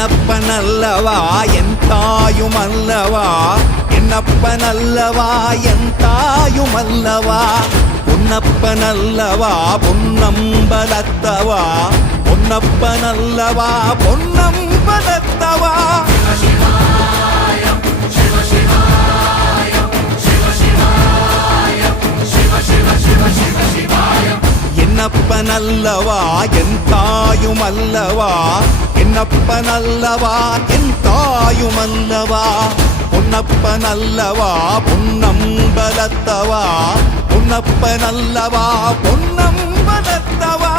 என்னப்பனல்லவா என் தாயுமல்லவா, என்னப்பனல்லவா என் தாயுமல்லவா, பொன்னப்பனல்லவா பொன்னம்பலத்தவா, பொன்னப்பனல்லவா பொன்னம்பலத்தவா. என்னப்பனல்லவா என் தாயுமல்லவா, என்னப்பனல்லவா என் தாயுமல்லவா, பொன்னப்பனல்லவா பொன்னம்பலத்தவா, பொன்னப்பனல்லவா பொன்னம்பலத்தவா.